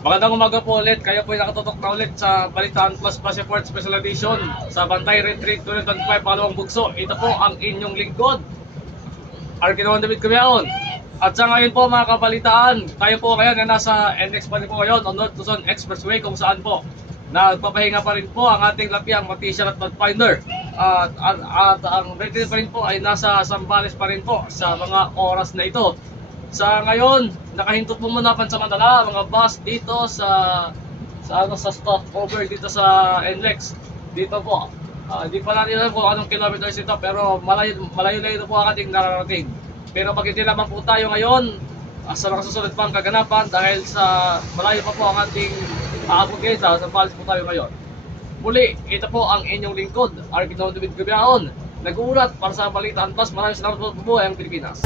Magandang umaga po ulit. Kayo po ay nakatutok na ulit sa Balitaan Plus Plus Report Special Edition sa Bantay Retreat 2025 Palawang Bugso. Ito po ang inyong lingkod, Arkinuan David Cabiaon. At sa ngayon po mga kabalitaan, tayo po ngayon na nasa NX pa rin po ngayon on North Luzon Expressway, kung saan po nagpapahinga pa rin po ang ating lapiang Matisyan at Pathfinder. At ang retreat pa rin po ay nasa Zambales pa rin po sa mga oras na ito. Sa ngayon, nakahinto po muna pansamantala mga bus dito sa stopover dito sa NLEX. Dito po. Hindi pa natin alam kung anong kilometers ito, pero malayo-layo po ang ating nararating. Pero magiging naman po tayo ngayon sa mga susunod pang kaganapan dahil sa malayo pa po ang ating aabutin sa Zambales po tayo ngayon. Muli, ito po ang inyong lingkod, Arkinuan David Cabiaon, nag-uulat para sa Balitaan Plus. Maraming salamat po, buhay ang Pilipinas.